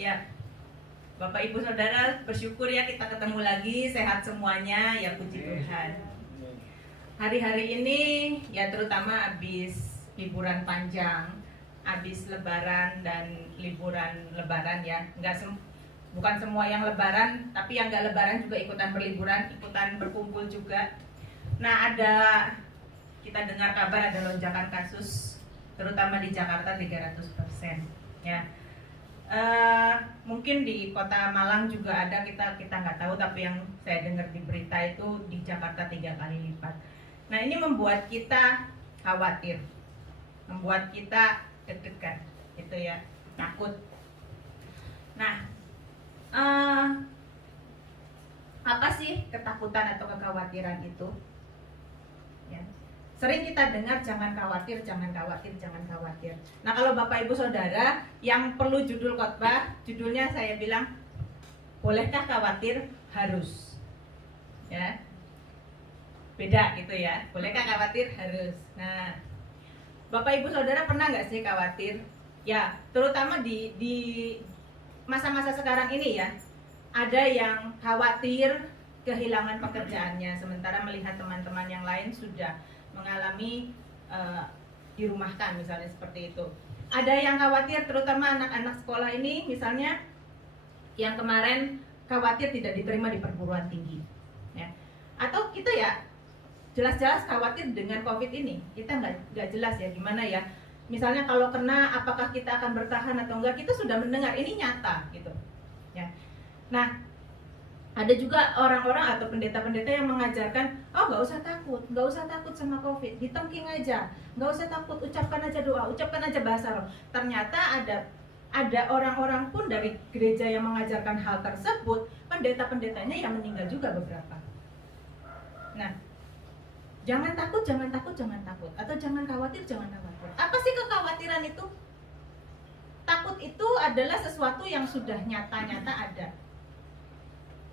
Ya, Bapak Ibu Saudara, bersyukur ya kita ketemu lagi, sehat semuanya, ya puji Tuhan. Hari-hari ini ya terutama habis liburan panjang, habis lebaran dan liburan lebaran ya. Bukan semua yang lebaran, tapi yang nggak lebaran juga ikutan berliburan, ikutan berkumpul juga. Nah, kita dengar kabar ada lonjakan kasus terutama di Jakarta 300% ya. Mungkin di kota Malang juga ada, kita nggak tahu, tapi yang saya dengar di berita itu di Jakarta 3 kali lipat. Nah, ini membuat kita khawatir, membuat kita deg-degan gitu ya, takut. Nah, apa sih ketakutan atau kekhawatiran itu ya? Sering kita dengar jangan khawatir, jangan khawatir, jangan khawatir. Nah, kalau Bapak Ibu Saudara yang perlu judul khotbah, judulnya saya bilang, bolehkah khawatir? Harus. Ya. Beda gitu ya. Bolehkah khawatir? Harus. Nah, Bapak Ibu Saudara pernah nggak sih khawatir? Ya, terutama di masa-masa sekarang ini ya. Ada yang khawatir kehilangan pekerjaannya, sementara melihat teman-teman yang lain sudah mengalami dirumahkan misalnya seperti itu. Ada yang khawatir, terutama anak-anak sekolah ini misalnya, yang kemarin khawatir tidak diterima di perguruan tinggi ya. Atau kita ya jelas-jelas khawatir dengan COVID ini, kita nggak jelas ya gimana ya. Misalnya kalau kena, apakah kita akan bertahan atau enggak, kita sudah mendengar, ini nyata gitu ya. Nah, ada juga orang-orang atau pendeta-pendeta yang mengajarkan, oh nggak usah takut sama COVID, ditengking aja, nggak usah takut, ucapkan aja doa, ucapkan aja bahasa roh. Ternyata ada orang-orang pun dari gereja yang mengajarkan hal tersebut, pendeta-pendetanya yang meninggal juga beberapa. Nah, jangan takut, atau jangan khawatir. Apa sih kekhawatiran itu? Takut itu adalah sesuatu yang sudah nyata-nyata ada.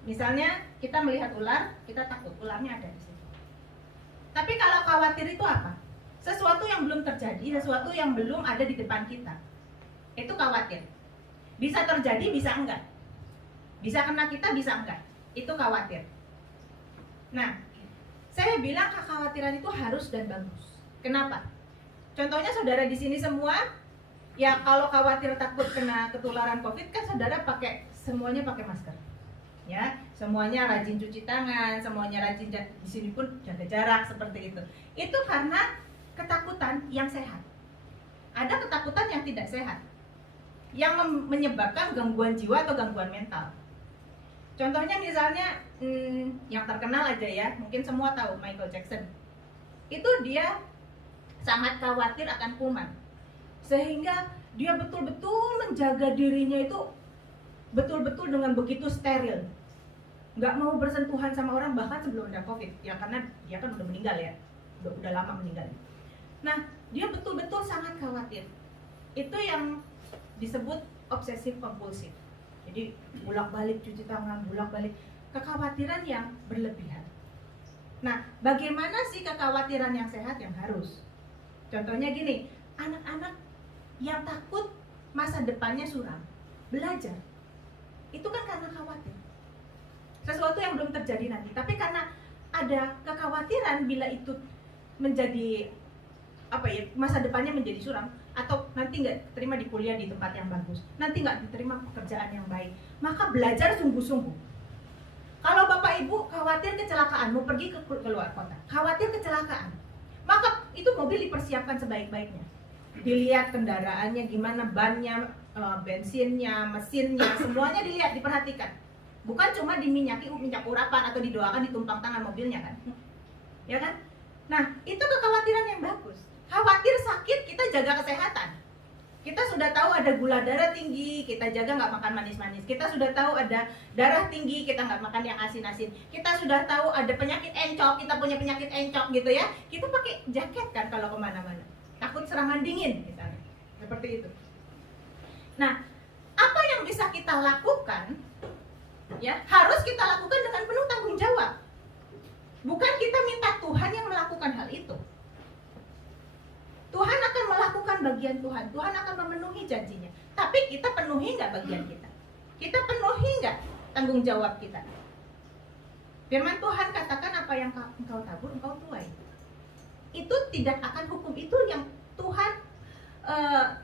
Misalnya kita melihat ular, kita takut ularnya ada di situ. Tapi kalau khawatir itu apa? Sesuatu yang belum terjadi, sesuatu yang belum ada di depan kita. Itu khawatir. Bisa terjadi, bisa enggak. Bisa kena kita, bisa enggak. Itu khawatir. Nah, saya bilang kekhawatiran itu harus dan bagus. Kenapa? Contohnya saudara di sini semua, ya kalau khawatir takut kena ketularan COVID kan saudara semuanya pakai masker. Ya, semuanya rajin cuci tangan, semuanya rajin di sini pun jaga jarak seperti itu. Itu karena ketakutan yang sehat. Ada ketakutan yang tidak sehat, yang menyebabkan gangguan jiwa atau gangguan mental. Contohnya misalnya yang terkenal aja ya, mungkin semua tahu Michael Jackson. Itu dia sangat khawatir akan kuman, sehingga dia betul-betul menjaga dirinya itu betul-betul dengan begitu steril, nggak mau bersentuhan sama orang bahkan sebelum ada COVID ya, karena dia kan udah meninggal ya, udah lama meninggal. Nah, dia betul-betul sangat khawatir. Itu yang disebut obsesif kompulsif. Jadi bolak-balik cuci tangan, bolak-balik, kekhawatiran yang berlebihan. Nah, bagaimana sih kekhawatiran yang sehat yang harus? Contohnya gini, anak-anak yang takut masa depannya suram, belajar. Itu kan karena khawatir. Sesuatu yang belum terjadi nanti. Tapi karena ada kekhawatiran bila itu menjadi masa depannya menjadi suram, atau nanti nggak terima di kuliah di tempat yang bagus, nanti nggak diterima pekerjaan yang baik, maka belajar sungguh-sungguh. Kalau Bapak Ibu khawatir kecelakaan, mau pergi ke luar kota, khawatir kecelakaan, maka itu mobil dipersiapkan sebaik-baiknya. Dilihat kendaraannya gimana, bannya, bensinnya, mesinnya, semuanya dilihat, diperhatikan. Bukan cuma diminyaki minyak urapan atau didoakan ditumpang tangan mobilnya kan. Ya kan? Nah, itu kekhawatiran yang bagus. Khawatir sakit, kita jaga kesehatan. Kita sudah tahu ada gula darah tinggi, kita jaga nggak makan manis-manis. Kita sudah tahu ada darah tinggi, kita nggak makan yang asin-asin. Kita sudah tahu ada penyakit encok, kita punya penyakit encok gitu ya. Kita pakai jaket kan kalau kemana-mana. Takut serangan dingin misalnya. Seperti itu. Nah, apa yang bisa kita lakukan? Ya, harus kita lakukan dengan penuh tanggung jawab. Bukan kita minta Tuhan yang melakukan hal itu. Tuhan akan melakukan bagian Tuhan. Tuhan akan memenuhi janjinya. Tapi kita penuhi nggak bagian kita? Kita penuhi nggak tanggung jawab kita? Firman Tuhan katakan apa yang engkau tabur, engkau tuai. Itu tidak akan hukum, itu yang Tuhan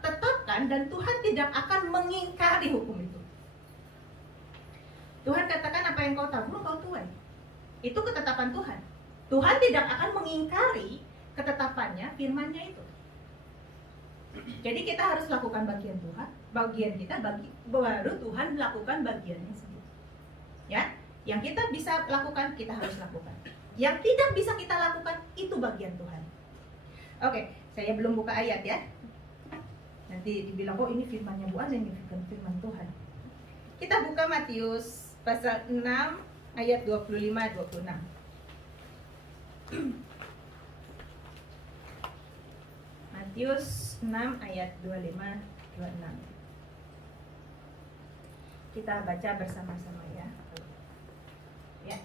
tetapkan, dan Tuhan tidak akan mengingkari hukum itu. Tuhan katakan apa yang kau tabur, engkau tuai. Itu ketetapan Tuhan. Tuhan tidak akan mengingkari ketetapannya, firman-Nya itu. Jadi kita harus lakukan bagian kita, baru Tuhan melakukan bagiannya sendiri. Ya, yang kita bisa lakukan kita harus lakukan. Yang tidak bisa kita lakukan itu bagian Tuhan. Oke, saya belum buka ayat ya. Nanti dibilang oh ini firman-nya Bu Ana, ini firman Tuhan. Kita buka Matius pasal 6 ayat 25-26. Matius 6 ayat 25-26. Kita baca bersama-sama ya. Ya.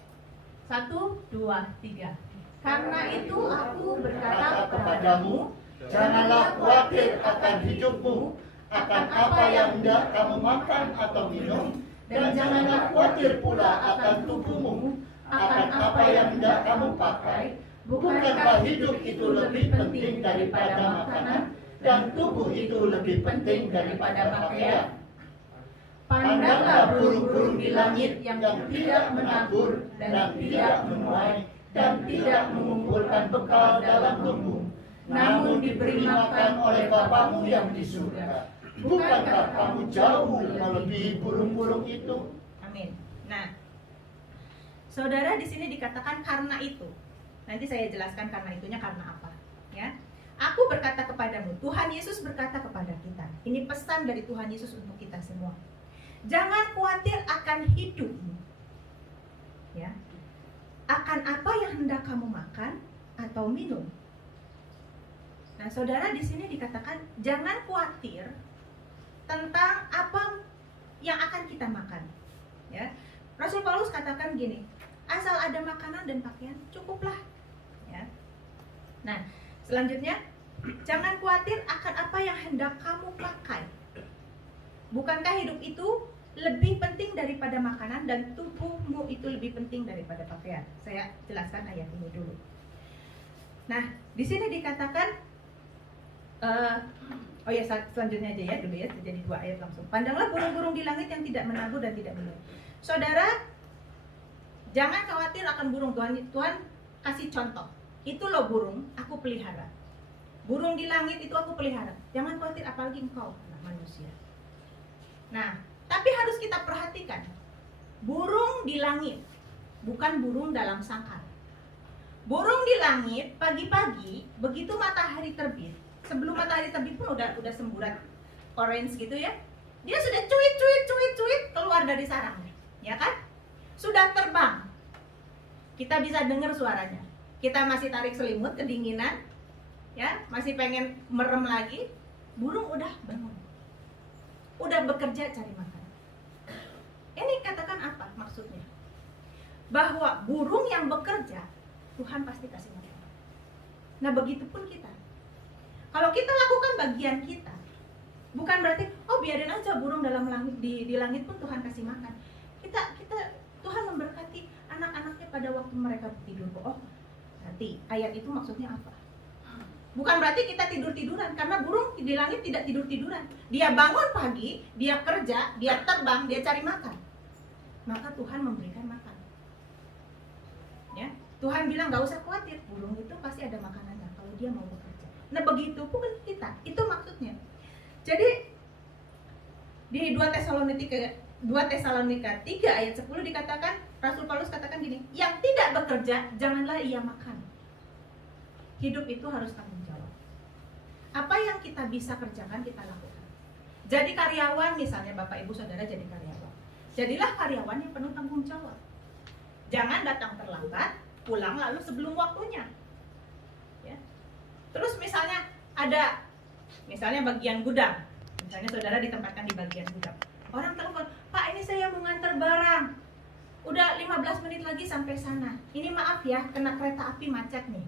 1, 2, 3. Karena itu aku berkata kepadamu, janganlah khawatir akan hidupmu, akan apa yang hendak kamu makan atau minum, dan janganlah khawatir pula akan tubuhmu, akan apa yang hendak kamu pakai. Bukankah hidup itu lebih penting daripada makanan, dan tubuh itu lebih penting daripada pakaian? Pandanglah burung-burung di langit yang tidak menabur dan tidak menuai dan tidak mengumpulkan bekal dalam lumbung, namun diberi makan oleh Bapamu yang di surga. Bukankah kamu jauh melebihi burung-burung itu? Amin. Nah, saudara, di sini dikatakan karena itu. Nanti saya jelaskan karena itunya karena apa. Ya, aku berkata kepadamu, Tuhan Yesus berkata kepada kita. Ini pesan dari Tuhan Yesus untuk kita semua. Jangan khawatir akan hidupmu. Ya, akan apa yang hendak kamu makan atau minum. Nah, saudara, di sini dikatakan jangan khawatir tentang apa yang akan kita makan. Ya, Rasul Paulus katakan gini, asal ada makanan dan pakaian cukuplah. Ya. Nah, selanjutnya, jangan khawatir akan apa yang hendak kamu pakai. Bukankah hidup itu lebih penting daripada makanan dan tubuhmu itu lebih penting daripada pakaian? Saya jelaskan ayat ini dulu. Nah, di sini dikatakan, selanjutnya aja ya dulu ya, jadi 2 ayat langsung. Pandanglah burung-burung di langit yang tidak menabur dan tidak menuai. Saudara, jangan khawatir akan burung. Tuhan kasih contoh. Itu loh burung, aku pelihara. Burung di langit itu aku pelihara. Jangan khawatir, apalagi engkau, anak manusia. Nah, tapi harus kita perhatikan. Burung di langit, bukan burung dalam sangkar. Burung di langit pagi-pagi, begitu matahari terbit, sebelum matahari terbit pun udah semburat orange gitu ya. Dia sudah cuit keluar dari sarangnya, ya kan? Sudah terbang. Kita bisa dengar suaranya. Kita masih tarik selimut, kedinginan, ya, masih pengen merem lagi. Burung udah bangun, udah bekerja cari makan. Ini katakan apa maksudnya? Bahwa burung yang bekerja, Tuhan pasti kasih makan. Nah, begitupun kita. Kalau kita lakukan bagian kita, bukan berarti oh biarin aja burung dalam langit, di langit pun Tuhan kasih makan. Kita Tuhan memberkati anak-anaknya pada waktu mereka tidur. Oh, nanti ayat itu maksudnya apa? Bukan berarti kita tidur-tiduran, karena burung di langit tidak tidur-tiduran. Dia bangun pagi, dia kerja, dia terbang, dia cari makan. Maka Tuhan memberikan makan. Ya, Tuhan bilang gak usah khawatir, burung itu pasti ada makanannya kalau dia mau bekerja. Nah, begitu pun kita, itu maksudnya. Jadi di 2 Tesalonika 3 ayat 10 dikatakan, Rasul Paulus katakan gini, yang tidak bekerja janganlah ia makan. Hidup itu harus tanggung jawab. Apa yang kita bisa kerjakan kita lakukan. Jadi karyawan misalnya, Bapak Ibu Saudara jadi karyawan, jadilah karyawan yang penuh tanggung jawab. Jangan datang terlambat, pulang lalu sebelum waktunya. Ya. Terus misalnya ada bagian gudang, misalnya saudara ditempatkan di bagian gudang. Orang telepon, Pak ini saya mau nganter barang, udah 15 menit lagi sampai sana. Ini maaf ya, kena kereta api macet nih.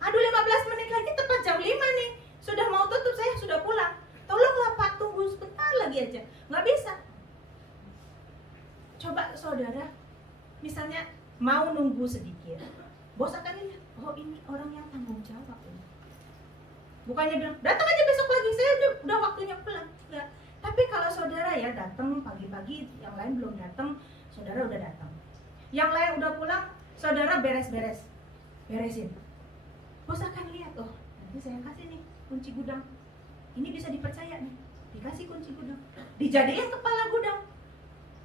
Aduh, 15 menit lagi tepat jam 5 nih, sudah mau tutup, saya sudah pulang. Tolonglah Pak, tunggu sebentar lagi aja. Nggak bisa. Coba saudara, misalnya mau nunggu sedikit, bos akan lihat, oh ini orang yang tanggung jawab ini. Bukannya bilang, datang aja besok pagi, saya udah waktunya pulang. Enggak. Tapi kalau saudara ya datang pagi-pagi, yang lain belum datang, saudara udah datang. Yang lain udah pulang, saudara beresin. Bos akan lihat, oh nanti saya kasih nih kunci gudang. Ini bisa dipercaya nih, dikasih kunci gudang. Dijadiin kepala gudang.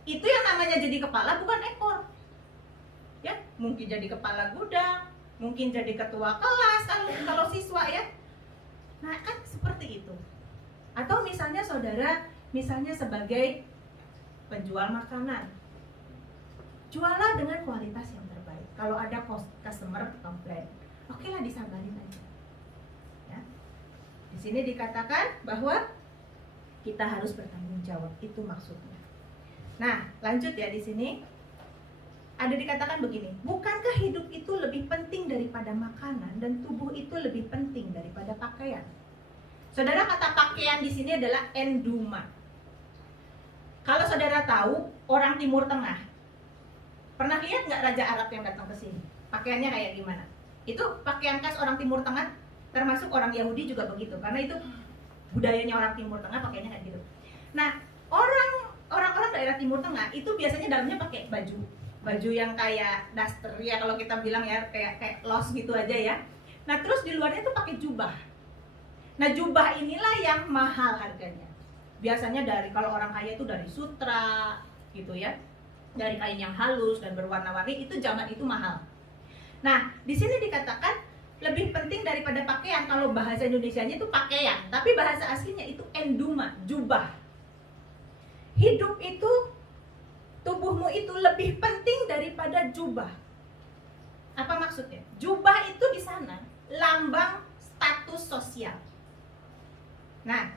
Itu yang namanya jadi kepala, bukan ekor. Ya, mungkin jadi kepala gudang, mungkin jadi ketua kelas kalau siswa ya. Nah, kan seperti itu. Atau misalnya saudara, misalnya sebagai penjual makanan, jualah dengan kualitas yang terbaik. Kalau ada customer komplain, oke lah disabarin aja. Ya. Di sini dikatakan bahwa kita harus bertanggung jawab, itu maksudnya. Nah, lanjut ya di sini. Ada dikatakan begini, bukankah hidup itu lebih penting daripada makanan dan tubuh itu lebih penting daripada pakaian? Saudara, kata pakaian di sini adalah enduma. Kalau saudara tahu orang Timur Tengah, pernah lihat nggak raja Arab yang datang ke sini? Pakaiannya kayak gimana? Itu pakaian khas orang Timur Tengah, termasuk orang Yahudi juga begitu, karena itu budayanya orang Timur Tengah, pakaiannya kayak gitu. Nah, orang-orang daerah Timur Tengah itu biasanya dalamnya pakai baju yang kayak daster ya, kalau kita bilang ya kayak los gitu aja ya. Nah, terus di luarnya tuh pakai jubah. Nah, jubah inilah yang mahal harganya. Biasanya kalau orang kaya itu dari sutra gitu ya, dari kain yang halus dan berwarna-warni, itu zaman itu mahal. Nah, di sini dikatakan lebih penting daripada pakaian. Kalau bahasa Indonesianya itu pakaian, tapi bahasa aslinya itu enduma, jubah. Hidup itu, tubuhmu itu lebih penting daripada jubah. Apa maksudnya? Jubah itu di sana lambang status sosial. Nah,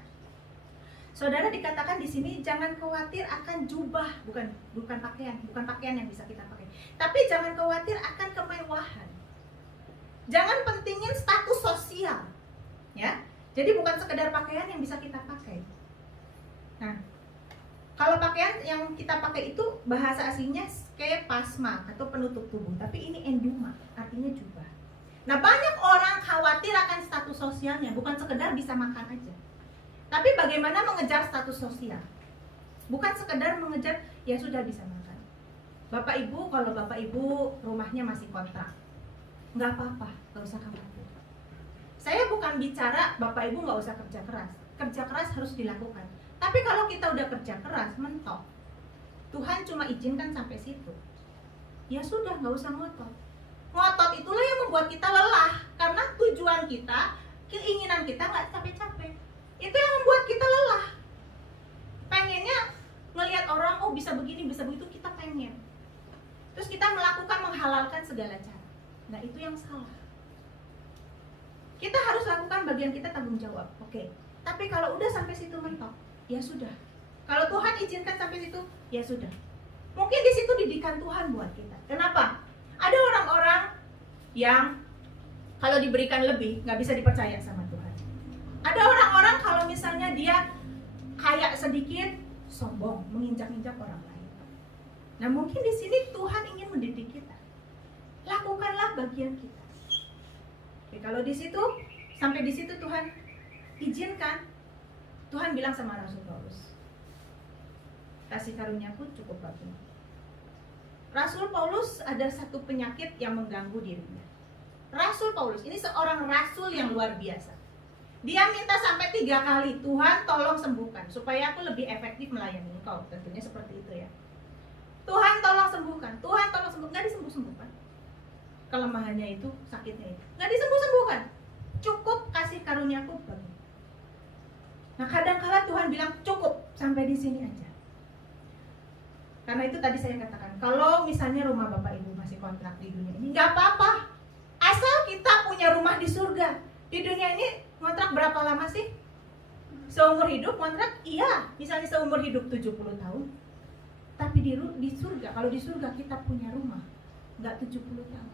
saudara, dikatakan di sini jangan khawatir akan jubah, bukan pakaian yang bisa kita pakai. Tapi jangan khawatir akan kemewahan. Jangan pentingin status sosial. Ya. Jadi bukan sekedar pakaian yang bisa kita pakai. Nah, kalau pakaian yang kita pakai itu bahasa aslinya kayak pasma atau penutup tubuh, tapi ini enduma, artinya jubah. Nah, banyak orang khawatir akan status sosialnya, bukan sekedar bisa makan aja. Tapi bagaimana mengejar status sosial? Bukan sekedar mengejar, ya sudah bisa makan. Bapak Ibu, kalau Bapak Ibu rumahnya masih kontrak, nggak apa-apa, nggak usah khawatir. Saya bukan bicara Bapak Ibu nggak usah kerja keras. Kerja keras harus dilakukan. Tapi kalau kita udah kerja keras, mentok, Tuhan cuma izinkan sampai situ, ya sudah, nggak usah ngotot. Ngotot itulah yang membuat kita lelah, karena tujuan kita, keinginan kita nggak capek-capek. Itu yang membuat kita lelah. Pengennya ngelihat orang, oh bisa begini, bisa begitu, kita pengen. Terus kita menghalalkan segala cara. Nah, itu yang salah. Kita harus lakukan bagian kita, tanggung jawab. Oke. Tapi kalau udah sampai situ mentok, ya sudah. Kalau Tuhan izinkan sampai situ, ya sudah. Mungkin di situ didikan Tuhan buat kita. Kenapa? Ada orang-orang yang kalau diberikan lebih nggak bisa dipercaya sama Tuhan. Ada orang-orang kalau misalnya dia kaya sedikit, sombong, menginjak-injak orang lain. Nah, mungkin di sini Tuhan ingin mendidik kita. Lakukanlah bagian kita. Oke, kalau di situ, sampai di situ Tuhan izinkan. Tuhan bilang sama Rasul Paulus, kasih karuniaku cukup bagimu. Rasul Paulus ada satu penyakit yang mengganggu dirinya. Rasul Paulus ini seorang rasul yang luar biasa. Dia minta sampai 3 kali, Tuhan tolong sembuhkan supaya aku lebih efektif melayani engkau. Tentunya seperti itu ya. Tuhan tolong sembuhkan, Tuhan tolong sembuhkan. Nggak disembuh-sembuhkan. Kelemahannya itu, sakitnya itu, nggak disembuh-sembuhkan. Cukup kasih karuniaku bagimu. Nah, kadang-kala Tuhan bilang cukup sampai di sini aja. Karena itu tadi saya katakan, kalau misalnya rumah Bapak Ibu masih kontrak di dunia ini, nggak apa-apa. Asal kita punya rumah di surga. Di dunia ini kontrak berapa lama sih? Seumur hidup kontrak? Iya, misalnya seumur hidup 70 tahun. Tapi di surga, kalau di surga kita punya rumah, nggak 70 tahun.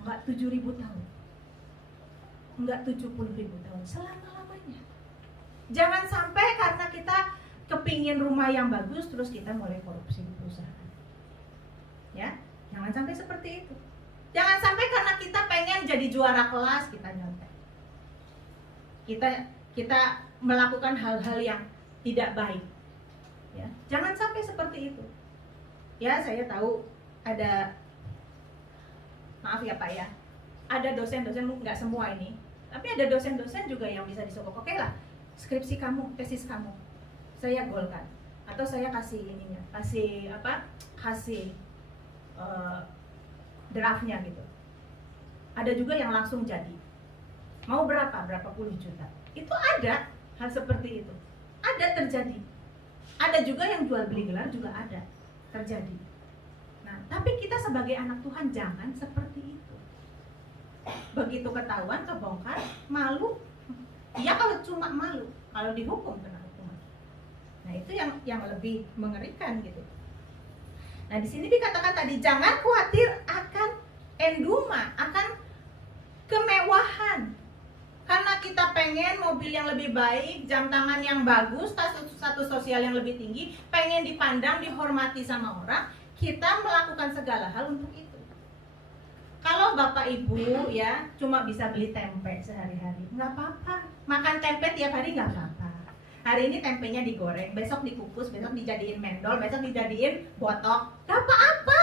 Nggak 7.000 tahun. Nggak 70.000 tahun. Selama-lamanya. Jangan sampai karena kita kepingin rumah yang bagus terus kita mulai korupsi di perusahaan. Jangan sampai seperti itu. Jangan sampai karena kita pengen jadi juara kelas kita nyontek. Kita melakukan hal-hal yang tidak baik. Ya, jangan sampai seperti itu. Ya, saya tahu ada, maaf ya Pak ya, ada dosen-dosen, nggak semua ini, tapi ada dosen-dosen juga yang bisa disogok. Oke lah, skripsi kamu, tesis kamu, saya golkan, atau saya kasih ininya, kasih draftnya gitu. Ada juga yang langsung jadi. Mau berapa puluh juta. Itu ada hal seperti itu. Ada terjadi. Ada juga yang jual beli gelar juga ada terjadi. Nah, tapi kita sebagai anak Tuhan jangan seperti itu. Begitu ketahuan, kebongkar, malu. Ya kalau cuma malu, kalau dihukum kena hukuman. Nah, itu yang lebih mengerikan gitu. Nah, di sini dikatakan tadi jangan khawatir akan enduma, akan kemewahan. Karena kita pengen mobil yang lebih baik, jam tangan yang bagus, status sosial yang lebih tinggi, pengen dipandang, dihormati sama orang, kita melakukan segala hal untuk itu. Kalau Bapak Ibu ya cuma bisa beli tempe sehari-hari, nggak apa-apa. Makan tempe tiap hari nggak apa-apa. Hari ini tempenya digoreng, besok dikukus, besok dijadiin mendol, besok dijadiin botok, nggak apa-apa.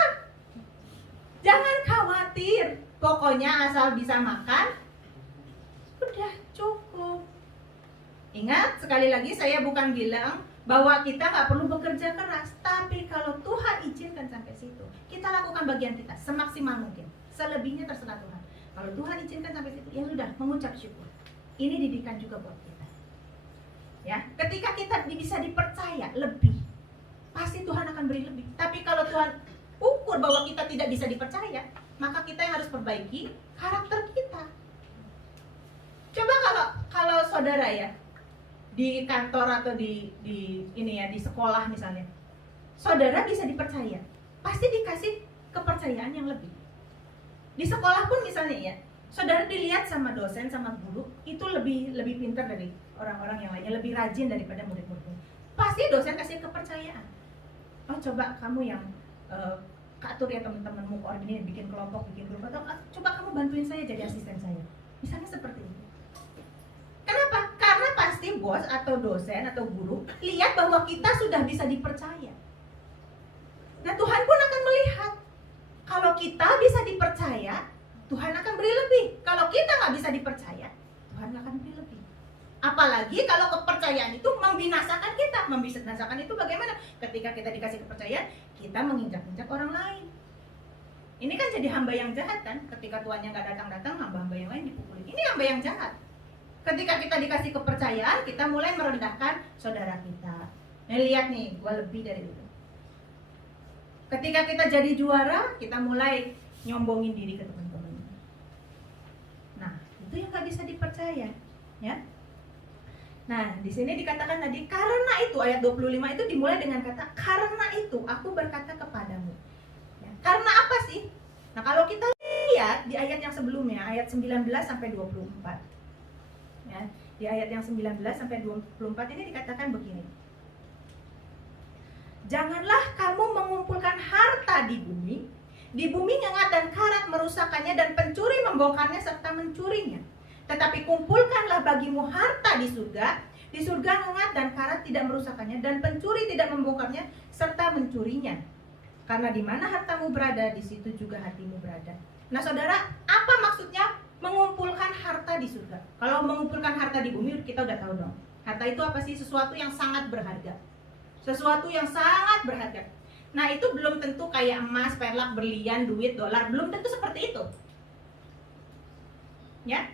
Jangan khawatir, pokoknya asal bisa makan, udah cukup. Ingat, sekali lagi saya bukan bilang bahwa kita nggak perlu bekerja keras, tapi kalau Tuhan izinkan sampai situ, kita lakukan bagian kita semaksimal mungkin. Selebihnya terserah Tuhan. Kalau Tuhan izinkan sampai situ, ya sudah, mengucap syukur. Ini didikan juga buat kita. Ya, ketika kita bisa dipercaya lebih, pasti Tuhan akan beri lebih. Tapi kalau Tuhan ukur bahwa kita tidak bisa dipercaya, maka kita yang harus perbaiki karakter kita. Coba kalau saudara ya di kantor atau di sekolah misalnya, saudara bisa dipercaya, pasti dikasih kepercayaan yang lebih. Di sekolah pun misalnya ya, saudara dilihat sama dosen sama guru itu lebih pintar dari orang-orang yang lainnya, lebih rajin daripada murid-muridnya. Pasti dosen kasih kepercayaan. Oh coba kamu yang atur ya teman-temanmu, koordinir, bikin kelompok, bikin grup, atau coba kamu bantuin saya jadi asisten saya. Misalnya seperti itu. Kenapa? Karena pasti bos atau dosen atau guru lihat bahwa kita sudah bisa dipercaya. Nah Tuhan pun akan melihat kalau kita bisa dipercaya, Tuhan akan beri lebih. Kalau kita nggak bisa dipercaya, Tuhan nggak akan beri lebih. Apalagi kalau kepercayaan itu membinasakan kita. Membinasakan itu bagaimana? Ketika kita dikasih kepercayaan, kita menginjak-injak orang lain. Ini kan jadi hamba yang jahat kan? Ketika tuannya nggak datang-datang, hamba-hamba yang lain dipukulin. Ini hamba yang jahat. Ketika kita dikasih kepercayaan, kita mulai merendahkan saudara kita. Nah, lihat nih, gua lebih dari itu. Ketika kita jadi juara, kita mulai nyombongin diri ke teman-teman. Nah, itu yang nggak bisa dipercaya, ya. Nah, di sini dikatakan tadi, karena itu ayat 25 itu dimulai dengan kata karena itu aku berkata kepadamu. Ya, karena apa sih? Nah, kalau kita lihat di ayat yang sebelumnya, ayat 19 sampai 24. Ya, di ayat yang 19 sampai 24 ini dikatakan begini. Janganlah kamu mengumpulkan harta di bumi nyengat dan karat merusakkannya dan pencuri membongkarnya serta mencurinya. Tetapi kumpulkanlah bagimu harta di surga nyengat dan karat tidak merusakkannya dan pencuri tidak membongkarnya serta mencurinya. Karena di mana hartamu berada, di situ juga hatimu berada. Nah, saudara, apa maksudnya mengumpulkan harta di surga? Kalau mengumpulkan harta di bumi kita udah tahu dong. Harta itu apa sih? Sesuatu yang sangat berharga. Sesuatu yang sangat berharga. Nah, itu belum tentu kayak emas, perak, berlian, duit, dolar, belum tentu seperti itu. Ya.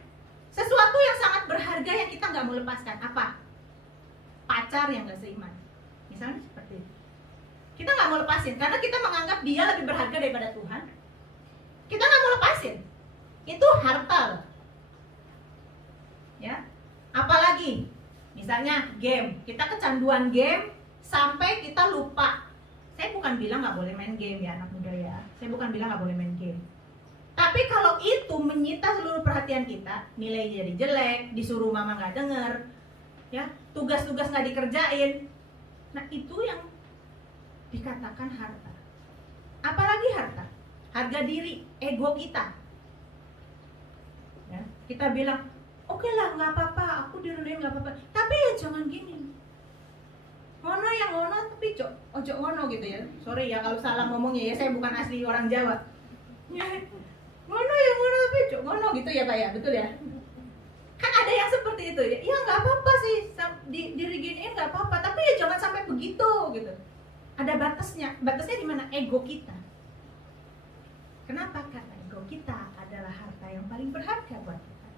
Sesuatu yang sangat berharga yang kita nggak mau lepaskan. Apa? Pacar yang nggak seiman. Misalnya seperti itu. Kita nggak mau lepasin karena kita menganggap dia lebih berharga daripada Tuhan. Kita nggak mau lepasin. Itu harta loh. Ya. Apalagi misalnya game, kita kecanduan game sampai kita lupa. Saya bukan bilang nggak boleh main game ya anak muda ya. Saya bukan bilang nggak boleh main game. Tapi kalau itu menyita seluruh perhatian kita, nilai jadi jelek, disuruh mama nggak denger, ya tugas-tugas nggak dikerjain. Nah itu yang dikatakan harta. Apalagi harta. harga diri, ego kita. Ya, kita bilang, oke lah, nggak apa-apa, aku direndahin nggak apa-apa. Tapi ya jangan gini. Ngono yang ngono, tapi ojo ngono gitu ya. Sorry ya kalau salah ngomongnya ya, saya bukan asli orang Jawa. Ngono yang ngono, tapi ngono gitu ya Pak ya, betul ya? Kan ada yang seperti itu ya. Ya nggak apa-apa sih, diri giniin nggak apa-apa, tapi ya jangan sampai begitu gitu. Ada batasnya. Batasnya di mana? Ego kita. Kenapa? Karena ego kita adalah harta yang paling berharga buat kita.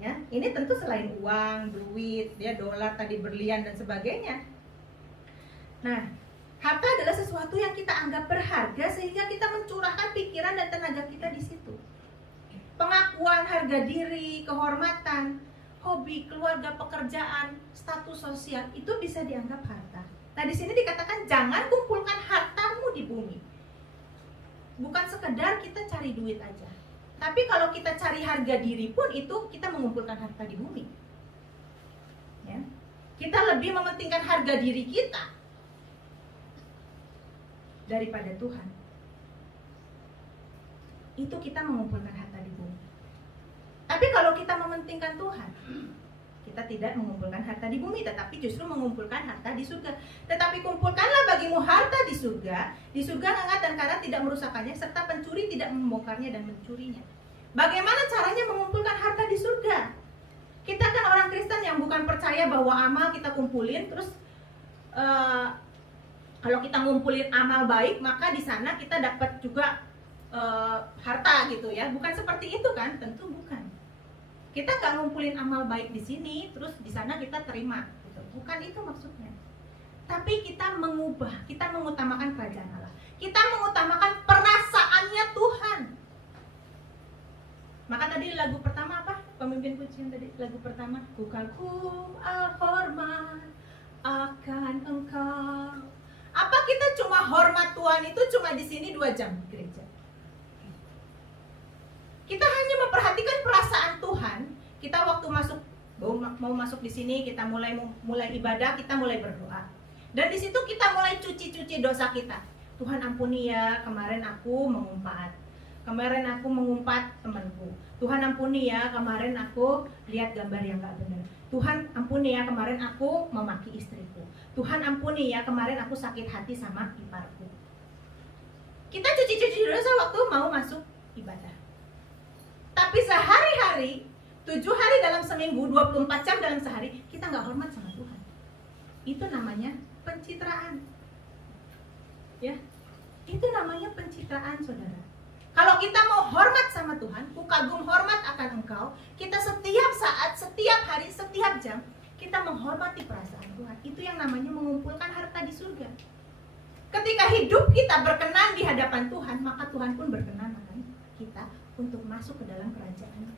Ya, ini tentu selain uang, duit, ya dolar, tadi berlian dan sebagainya. Nah, harta adalah sesuatu yang kita anggap berharga sehingga kita mencurahkan pikiran dan tenaga kita di situ. Pengakuan, harga diri, kehormatan, hobi, keluarga, pekerjaan, status sosial itu bisa dianggap harta. Nah, di sini dikatakan jangan kumpulkan hartamu di bumi. Bukan sekedar kita cari duit aja. Tapi kalau kita cari harga diri pun itu kita mengumpulkan harta di bumi. Ya. Kita lebih mementingkan harga diri kita daripada Tuhan. Itu kita mengumpulkan harta di bumi. Tapi kalau kita mementingkan Tuhan, kita tidak mengumpulkan harta di bumi, tetapi justru mengumpulkan harta di surga. Tetapi kumpulkanlah bagimu harta di surga hangat dan karat tidak merusakkannya, serta pencuri tidak membongkarnya dan mencurinya. Bagaimana caranya mengumpulkan harta di surga? Kita kan orang Kristen yang bukan percaya bahwa amal kita kumpulin, terus kalau kita ngumpulin amal baik, maka di sana kita dapat juga harta gitu ya. Bukan seperti itu kan? Tentu bukan. Kita nggak ngumpulin amal baik di sini, terus di sana kita terima. Gitu. Bukan itu maksudnya. Tapi kita mengubah, kita mengutamakan kerajaan Allah. Kita mengutamakan perasaannya Tuhan. Maka tadi lagu pertama apa? Pemimpin pujian tadi lagu pertama. Ku kagum al-hormat akan Engkau. Apa kita cuma hormat Tuhan itu cuma di sini 2 jam di gereja? Kita hanya memperhatikan perasaan Tuhan. Kita waktu mau masuk di sini, kita mulai ibadah, kita mulai berdoa. Dan di situ kita mulai cuci dosa kita. Tuhan ampuni ya, kemarin aku mengumpat. Kemarin aku mengumpat temanku. Tuhan ampuni ya, kemarin aku lihat gambar yang gak benar. Tuhan ampuni ya, kemarin aku memaki istriku. Tuhan ampuni ya, kemarin aku sakit hati sama iparku. Kita cuci dosa waktu mau masuk ibadah. Tapi sehari-hari, 7 hari dalam seminggu, 24 jam dalam sehari, kita gak hormat sama Tuhan. Itu namanya pencitraan. Ya, itu namanya pencitraan, saudara. Kalau kita mau hormat sama Tuhan, ku kagum hormat akan Engkau, kita setiap saat, setiap hari, setiap jam, kita menghormati perasaan Tuhan. Itu yang namanya mengumpulkan harta di surga. Ketika hidup kita berkenan di hadapan Tuhan, maka Tuhan pun berkenan akan kita untuk masuk ke dalam kerajaan.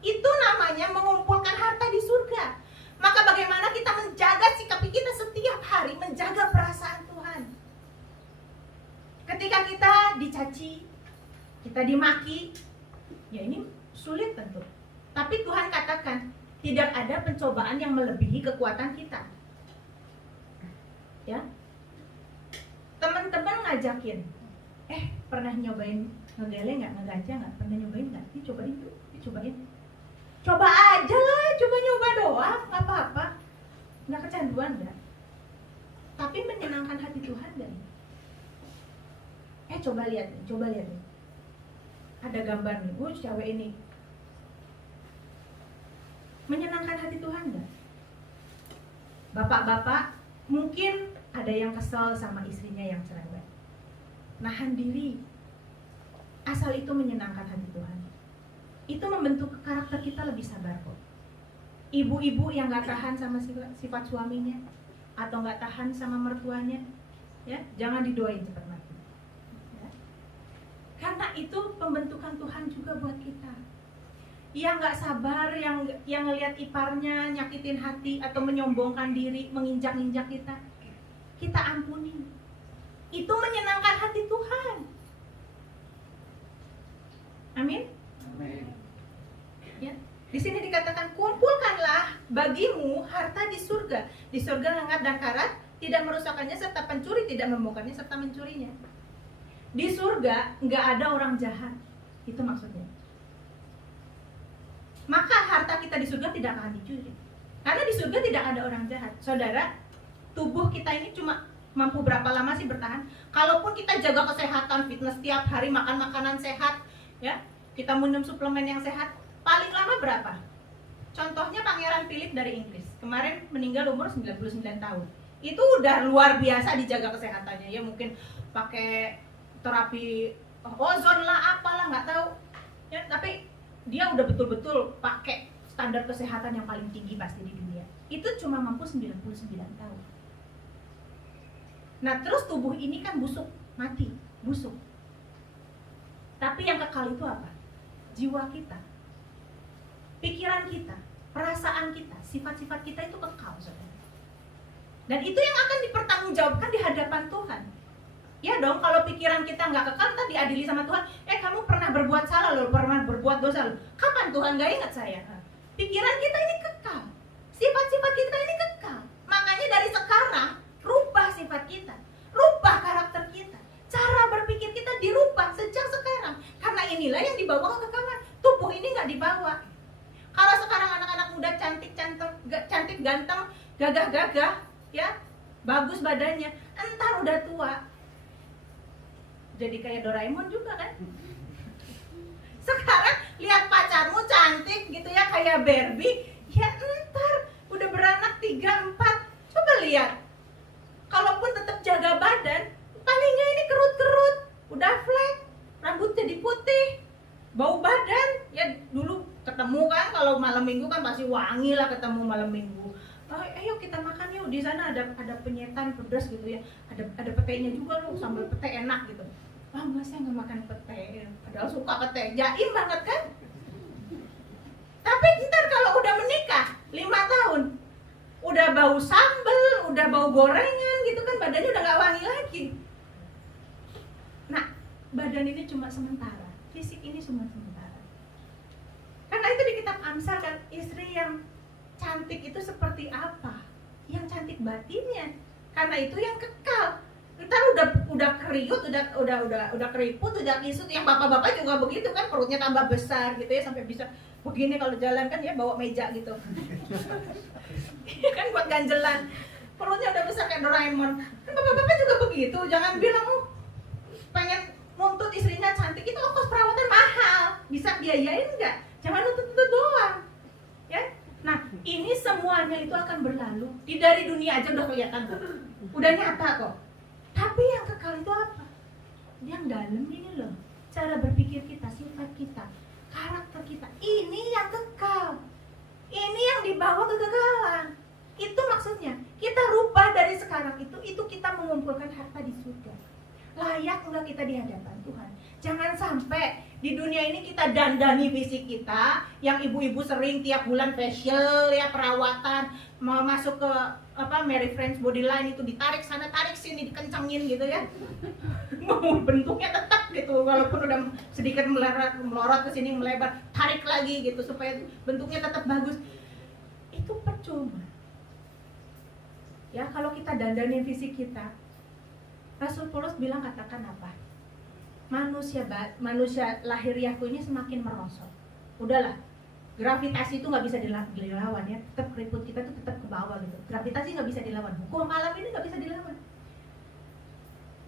Itu namanya mengumpulkan harta di surga. Maka bagaimana kita menjaga sikap kita setiap hari, menjaga perasaan Tuhan. Ketika kita dicaci, kita dimaki, ya ini sulit tentu. Tapi Tuhan katakan, tidak ada pencobaan yang melebihi kekuatan kita. Ya, teman-teman ngajakin, pernah nyobain ngegele nggak, ngeganja nggak, pernah nyobain nggak? Cobain tuh, cobain. Coba aja lah, coba nyoba doang, nggak apa-apa. Nggak kecanduan nggak? Tapi menyenangkan hati Tuhan nggak? Coba lihat nih. Ada gambar nih, cewek ini menyenangkan hati Tuhan nggak? Bapak-bapak mungkin ada yang kesel sama istrinya yang cerewet, nahan diri. Asal itu menyenangkan hati Tuhan, itu membentuk karakter kita lebih sabar kok. Ibu-ibu yang nggak tahan sama sifat suaminya atau nggak tahan sama mertuanya, ya jangan didoain cepat mati. Karena itu pembentukan Tuhan juga buat kita. Yang gak sabar, yang ngelihat iparnya nyakitin hati atau menyombongkan diri, menginjak-injak kita ampuni. Itu menyenangkan hati Tuhan. Amin. Amin. Ya. Di sini dikatakan, kumpulkanlah bagimu harta di surga. Di surga hangat dan karat tidak merusakkannya, serta pencuri tidak membongkarnya serta mencurinya. Di surga nggak ada orang jahat. Itu maksudnya. Maka harta kita di surga tidak akan dicuri. Karena di surga tidak ada orang jahat. Saudara, tubuh kita ini cuma mampu berapa lama sih bertahan? Kalaupun kita jaga kesehatan, fitness tiap hari, makan makanan sehat, ya, kita minum suplemen yang sehat, paling lama berapa? Contohnya Pangeran Philip dari Inggris. Kemarin meninggal umur 99 tahun. Itu udah luar biasa dijaga kesehatannya, ya, mungkin pakai terapi ozon lah, apalah, nggak tahu. Ya, tapi dia udah betul-betul pakai standar kesehatan yang paling tinggi pasti di dunia. Itu cuma mampu 99 tahun. Nah, terus tubuh ini kan busuk, mati, busuk. Tapi yang kekal itu apa? Jiwa kita, pikiran kita, perasaan kita, sifat-sifat kita itu kekal, saudara. Dan itu yang akan dipertanggungjawabkan di hadapan Tuhan. Ya dong, kalau pikiran kita nggak kekal, kita diadili sama Tuhan. Kamu pernah berbuat salah loh, pernah berbuat dosa loh. Kapan Tuhan nggak ingat saya? Pikiran kita ini kekal, sifat-sifat kita ini kekal. Makanya dari sekarang, rubah sifat kita, rubah karakter kita, cara berpikir kita dirubah sejak sekarang. Karena inilah yang dibawa ke kekekalan. Tubuh ini nggak dibawa. Kalau sekarang anak-anak muda cantik, ganteng, gagah-gagah, ya, bagus badannya, entar udah tua jadi kayak Doraemon juga kan. Sekarang lihat pacarmu cantik gitu ya, kayak Barbie, ya entar udah beranak 3, 4, coba lihat. Kalaupun tetap jaga badan, palingnya ini kerut-kerut, udah flat, rambut jadi putih, bau badan, ya dulu ketemu kan kalau malam minggu kan pasti wangi lah ketemu malam minggu. Ayo kita makan yuk, di sana ada penyetan pedas gitu ya, ada petenya juga loh, sambal pete enak gitu. Enggak, saya nggak makan pete, padahal suka pete, jaim banget kan. Tapi ntar kalau udah menikah 5 tahun, udah bau sambal, udah bau gorengan gitu kan, badannya udah nggak wangi lagi. Nah, badan ini cuma sementara, fisik ini cuma sementara. Karena itu di kitab Amsal kan, istri yang cantik itu seperti apa? Yang cantik batinnya. Karena itu yang kekal. Ntar udah kriut, udah keriput, udah kisut. Yang bapak-bapak juga begitu kan, perutnya tambah besar gitu ya, sampai bisa begini kalau jalan kan ya, bawa meja gitu. Kan buat ganjelan. Perutnya udah besar kayak Doraemon. Kan bapak-bapak juga begitu. Jangan bilang pengen nuntut istrinya cantik, itu ongkos perawatan mahal. Bisa biayain enggak? Jangan nuntut-nuntut doang. Ya. Nah, ini semuanya itu akan berlalu. Dari dunia aja udah kelihatan kok. Udah nyata kok. Tapi yang kekal itu apa? Yang dalam ini loh. Cara berpikir kita, sifat kita, karakter kita. Ini yang kekal. Ini yang dibawa kekekalan. Itu maksudnya. Kita rubah dari sekarang itu kita mengumpulkan harta di surga. Layak enggak kita di hadapan Tuhan? Jangan sampai di dunia ini kita dandani fisik kita, yang ibu-ibu sering tiap bulan facial ya, perawatan, mau masuk ke Mary Friends Bodyline itu ditarik sana tarik sini, dikencengin gitu ya. Mau bentuknya tetap gitu, walaupun udah sedikit melorot ke sini, melebar, tarik lagi gitu supaya bentuknya tetap bagus. Itu percuma. Ya, kalau kita dandanin fisik kita, Rasul Paulus bilang, katakan apa? Manusia lahiriahku ini semakin merosot. Udahlah, gravitasi itu nggak bisa dilawan ya. Tetap keriput kita tuh tetap ke bawah gitu. Gravitasi nggak bisa dilawan. Hukum alam ini nggak bisa dilawan.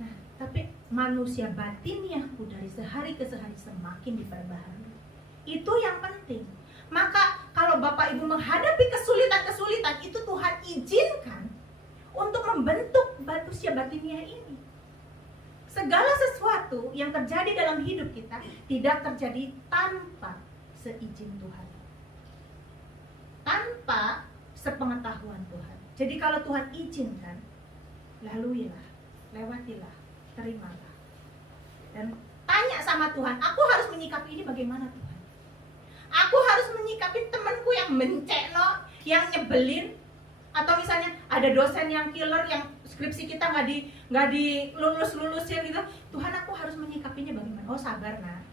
Nah, tapi manusia batiniahku dari sehari ke sehari semakin diperbaharui. Itu yang penting. Maka kalau Bapak Ibu menghadapi kesulitan-kesulitan, itu Tuhan izinkan untuk membentuk manusia batiniah ini. Segala sesuatu yang terjadi dalam hidup kita tidak terjadi tanpa seizin Tuhan, tanpa sepengetahuan Tuhan. Jadi kalau Tuhan izinkan, laluilah, lewatilah, terimalah, dan tanya sama Tuhan, aku harus menyikapi ini bagaimana Tuhan? Aku harus menyikapi temanku yang mencekno, yang nyebelin, atau misalnya ada dosen yang killer, yang skripsi kita nggak dilulusin gitu. Tuhan, aku harus menyikapinya bagaimana? Oh, sabar nak,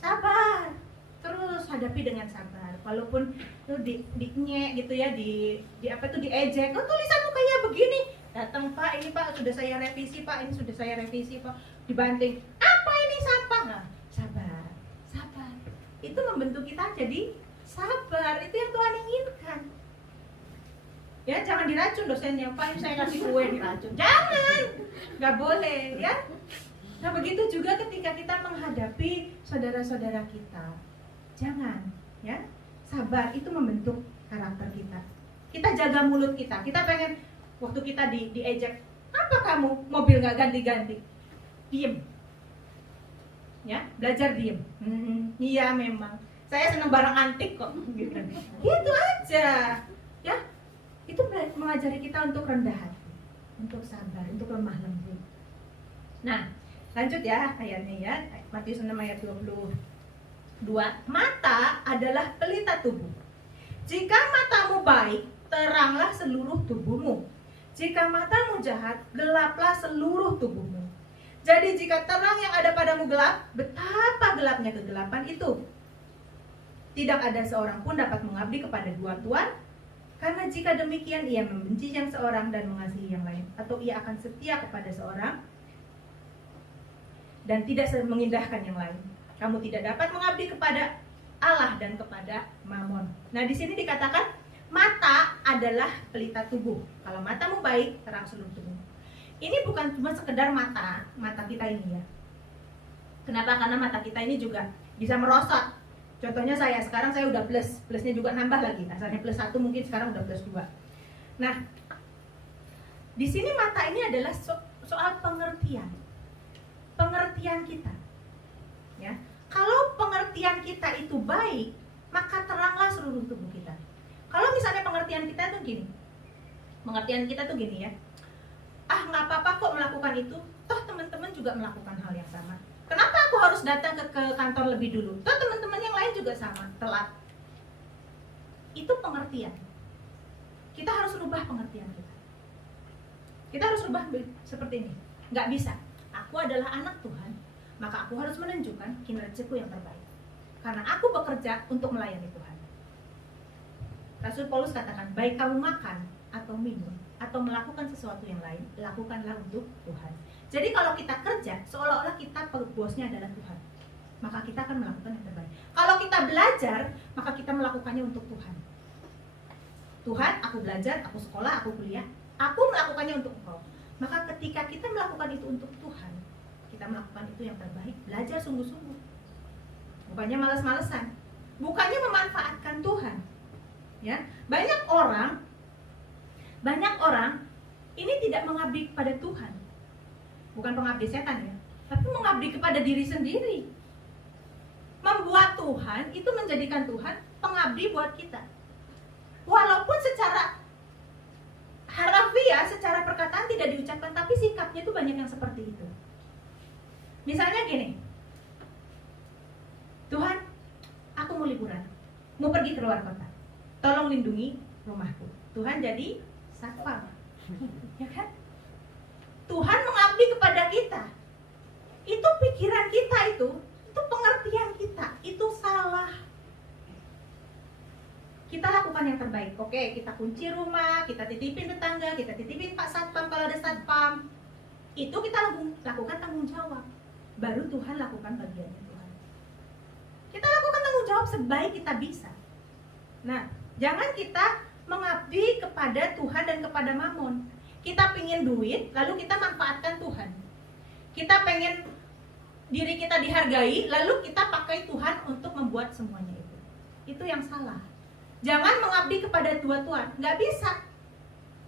sabar, terus hadapi dengan sabar. Walaupun tuh dinyek gitu ya, diejek, oh tulisanmu kayak begini, Datang, Pak, ini Pak sudah saya revisi, Pak, ini sudah saya revisi, Pak. Dibanting, apa ini sampah? Nah, sabar, sabar. Itu membentuk kita jadi sabar. Itu yang Tuhan inginkan. Ya, jangan diracun dosennya, Pak, ini saya kasih kue diracun. Jangan, nggak boleh, ya. Nah, begitu juga ketika kita menghadapi saudara-saudara kita. Jangan, ya. Sabar itu membentuk karakter kita. Kita jaga mulut kita. Kita pengen waktu kita diejek, apa kamu mobil nggak ganti-ganti? Diem. Ya, belajar diem. Iya memang. Saya senang barang antik kok. Gitu aja. Ya, itu mengajari kita untuk rendah hati, untuk sabar, untuk lemah lembut. Nah, lanjut ya ayatnya ya. Matius 6 ayat 22. Mata adalah pelita tubuh. Jika matamu baik, teranglah seluruh tubuhmu. Jika matamu jahat, gelaplah seluruh tubuhmu. Jadi jika terang yang ada padamu gelap, betapa gelapnya kegelapan itu. Tidak ada seorang pun dapat mengabdi kepada dua tuan, karena jika demikian ia membenci yang seorang dan mengasihi yang lain, atau ia akan setia kepada seorang dan tidak mengindahkan yang lain. Kamu tidak dapat mengabdi kepada Allah dan kepada Mamon. Nah, di sini dikatakan mata adalah pelita tubuh. Kalau matamu baik, terang seluruh tubuh. Ini bukan cuma sekedar mata kita ini ya. Kenapa? Karena mata kita ini juga bisa merosot. Contohnya sekarang saya udah plusnya juga nambah lagi. Asalnya +1 mungkin sekarang udah +2. Nah, di sini mata ini adalah soal pengertian kita. Ya, kalau pengertian kita itu baik, maka teranglah seluruh tubuh kita. Kalau misalnya pengertian kita tuh gini ya, nggak apa-apa kok melakukan itu, toh teman-teman juga melakukan hal yang sama. Kenapa aku harus datang ke kantor lebih dulu? Toh teman-teman yang lain juga sama, telat. Itu pengertian. Kita harus rubah pengertian kita. Kita harus rubah seperti ini. Nggak bisa. Aku adalah anak Tuhan, maka aku harus menunjukkan kinerjaku yang terbaik. Karena aku bekerja untuk melayani Tuhan. Rasul Paulus katakan, baik kamu makan atau minum atau melakukan sesuatu yang lain, lakukanlah untuk Tuhan. Jadi kalau kita kerja, seolah-olah kita bosnya adalah Tuhan, maka kita akan melakukan yang terbaik. Kalau kita belajar, maka kita melakukannya untuk Tuhan. Tuhan, aku belajar, aku sekolah, aku kuliah, aku melakukannya untuk Engkau. Maka ketika kita melakukan itu untuk Tuhan, kita melakukan itu yang terbaik, belajar sungguh-sungguh. Bukannya malas-malesan, bukannya memanfaatkan Tuhan. Ya, banyak orang ini tidak mengabdi kepada Tuhan. Bukan pengabdi setan ya, tapi mengabdi kepada diri sendiri. Membuat Tuhan itu menjadikan Tuhan pengabdi buat kita. Walaupun secara harafiah, secara perkataan tidak diucapkan, tapi sikapnya itu banyak yang seperti itu. Misalnya gini, Tuhan, aku mau liburan, mau pergi ke luar kota, tolong lindungi rumahku. Tuhan jadi satpam, ya kan? Tuhan mengabdi kepada kita. Itu pikiran kita itu pengertian kita, itu salah. Kita lakukan yang terbaik. Oke, kita kunci rumah, kita titipin tetangga, kita titipin Pak Satpam kalau ada satpam. Itu kita lakukan tanggung jawab. Baru Tuhan lakukan bagiannya Tuhan. Kita lakukan tanggung jawab sebaik kita bisa. Nah, jangan kita mengabdi kepada Tuhan dan kepada Mamon. Kita pengen duit, lalu kita manfaatkan Tuhan. Kita pengen diri kita dihargai, lalu kita pakai Tuhan untuk membuat semuanya itu. Itu yang salah. Jangan mengabdi kepada dua tuan, nggak bisa.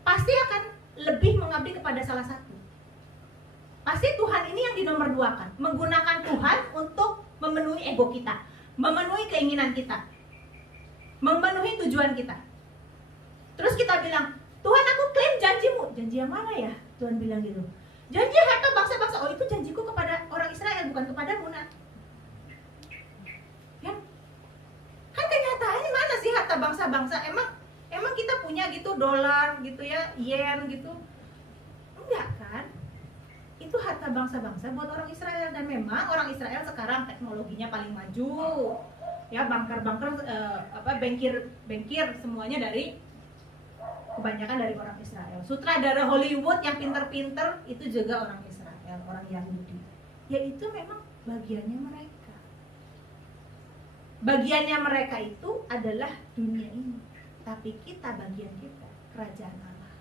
Pasti akan lebih mengabdi kepada salah satu. Pasti Tuhan ini yang dinomorduakan. Menggunakan Tuhan untuk memenuhi ego kita, memenuhi keinginan kita, memenuhi tujuan kita. Terus kita bilang, Tuhan aku klaim janjimu. Janji yang mana ya? Tuhan bilang gitu. Janji harta bangsa-bangsa. Oh itu janjiku kepada orang Israel, bukan kepadamu nak. Ya? Kan kenyataannya mana sih harta bangsa-bangsa? Emang kita punya gitu dolar gitu ya, yen gitu? Enggak kan? Itu harta bangsa-bangsa buat orang Israel. Dan memang orang Israel sekarang teknologinya paling maju. Ya, bangker-bangker bengkir semuanya dari kebanyakan dari orang Israel. Sutradara Hollywood yang pinter-pinter itu juga orang Israel, orang Yahudi. Yaitu memang bagiannya mereka. Bagiannya mereka itu adalah dunia ini. Tapi kita, bagian kita, kerajaan Allah.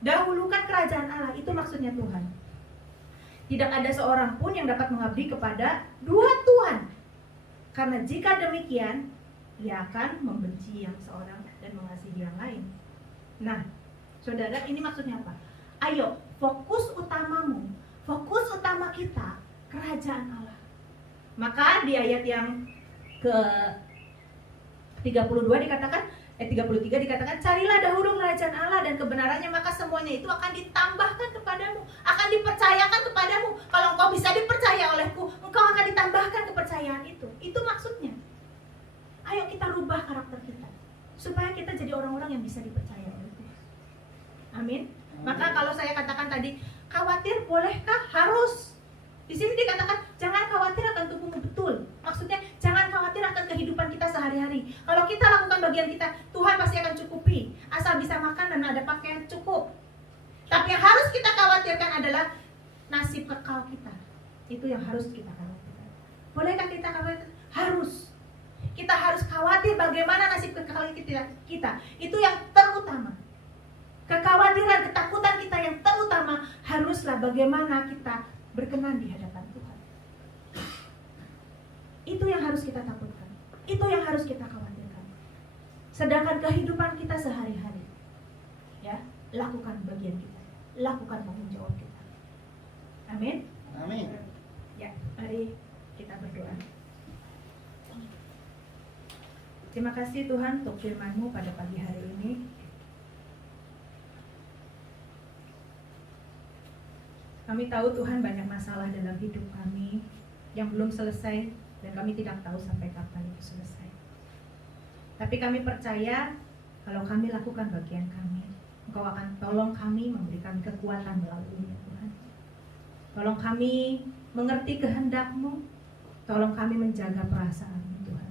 Dahulukan kerajaan Allah, itu maksudnya Tuhan. Tidak ada seorang pun yang dapat mengabdi kepada dua Tuhan. Karena jika demikian, ia akan membenci yang seorang dan mengasihi yang lain. Nah, saudara, ini maksudnya apa? Ayo, fokus utamamu, fokus utama kita, kerajaan Allah. Maka di ayat yang ke 32 dikatakan, 33 dikatakan, carilah dahulu kerajaan Allah dan kebenarannya, maka semuanya itu akan ditambahkan kepadamu, akan dipercayakan kepadamu. Kalau engkau bisa dipercaya olehku, engkau akan ditambahkan kepercayaan itu. Itu maksudnya. Ayo kita rubah karakter kita, supaya kita jadi orang-orang yang bisa dipercaya oleh Tuhan. Amin. Maka kalau saya katakan tadi, khawatir bolehkah? Harus. Di sini dikatakan, jangan khawatir akan tubuhmu, betul. Maksudnya, jangan khawatir akan kehidupan kita sehari-hari. Kalau kita lakukan bagian kita, Tuhan pasti akan cukupi. Asal bisa makan dan ada pakaian cukup. Tapi yang harus kita khawatirkan adalah nasib kekal kita. Itu yang harus kita khawatirkan. Bolehkah kita khawatir? Harus. Kita harus khawatir bagaimana nasib kekal kita. Itu yang terutama. Kekhawatiran, ketakutan kita yang terutama haruslah bagaimana kita berkenan di hadapan Tuhan. Itu yang harus kita takutkan. Itu yang harus kita khawatirkan. Sedangkan kehidupan kita sehari-hari, ya, lakukan bagian kita, lakukan tanggung jawab kita. Amin. Amin. Ya, mari kita berdoa. Terima kasih Tuhan untuk firman-Mu pada pagi hari ini. Kami tahu Tuhan banyak masalah dalam hidup kami yang belum selesai dan kami tidak tahu sampai kapan itu selesai. Tapi kami percaya kalau kami lakukan bagian kami, Engkau akan tolong kami, memberikan kekuatan melaluinya Tuhan. Tolong kami mengerti kehendak-Mu, tolong kami menjaga perasaan-Mu Tuhan.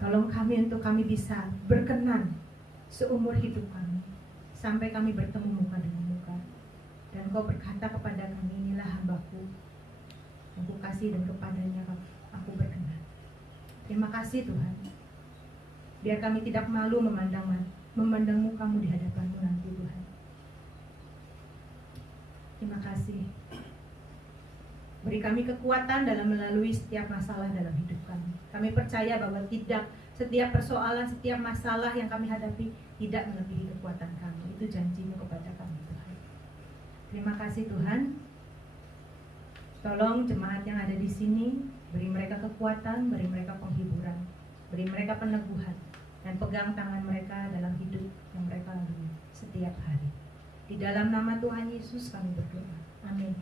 Tolong kami untuk kami bisa berkenan seumur hidup kami sampai kami bertemu muka dengan muka. Dan Kau berkata kepada kami, inilah hamba-Ku yang Ku kasih dan kepadanya aku berkenan. Terima kasih Tuhan. Biar kami tidak malu memandang muka-Mu di hadapan-Mu nanti Tuhan. Terima kasih. Beri kami kekuatan dalam melalui setiap masalah dalam hidup kami. Kami percaya bahwa tidak setiap persoalan, setiap masalah yang kami hadapi tidak melebihi kekuatan kami. Itu janji-Mu kepada kami Tuhan. Terima kasih Tuhan. Tolong jemaat yang ada di sini, beri mereka kekuatan, beri mereka penghiburan, beri mereka peneguhan, dan pegang tangan mereka dalam hidup yang mereka lalui setiap hari. Di dalam nama Tuhan Yesus kami berdoa. Amin.